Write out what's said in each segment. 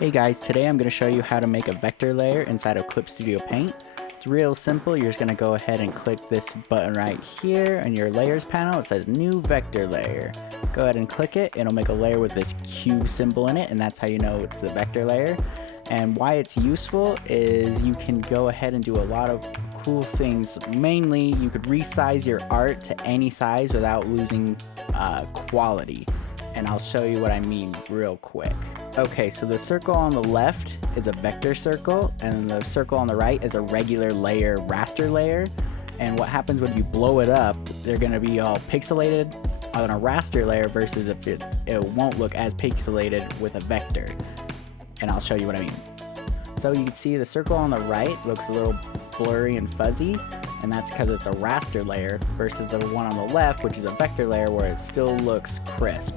Hey guys, today I'm going to show you how to make a vector layer inside of Clip Studio Paint. It's real simple. You're just going to go ahead and click this button right here on your layers panel. It says new vector layer. Go ahead and click it. It'll make a layer with this cube symbol in it, and that's how you know it's the vector layer. And why it's useful is you can go ahead and do a lot of cool things. Mainly, you could resize your art to any size without losing quality. And I'll show you what I mean real quick. Okay, so the circle on the left is a vector circle, and the circle on the right is a regular layer, raster layer. And what happens when you blow it up, they're gonna be all pixelated on a raster layer versus if it won't look as pixelated with a vector. And I'll show you what I mean. So you can see the circle on the right looks a little blurry and fuzzy, and that's because it's a raster layer versus the one on the left, which is a vector layer where it still looks crisp.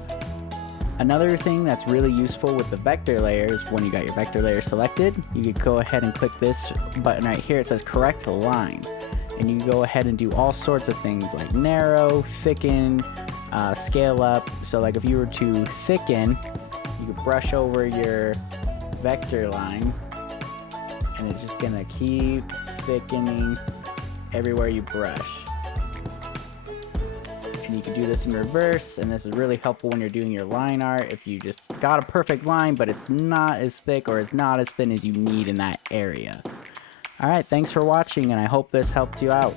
Another thing that's really useful with the vector layers, when you got your vector layer selected, you could go ahead and click this button right here. It says correct line, and you go ahead and do all sorts of things like narrow, thicken, scale up. So like if you were to thicken, you could brush over your vector line, and it's just gonna keep thickening everywhere you brush. And you can do this in reverse, and this is really helpful when you're doing your line art. If you just got a perfect line, but it's not as thick or it's not as thin as you need in that area. Alright, thanks for watching, and I hope this helped you out.